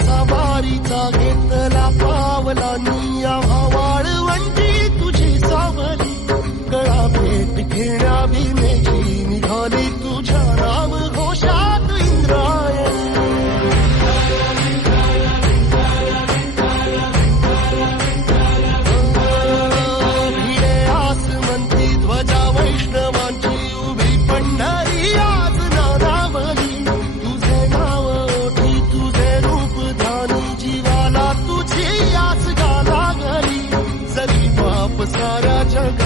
सवारीचा घेतला पावलानी या वाळवंटी. सारा जग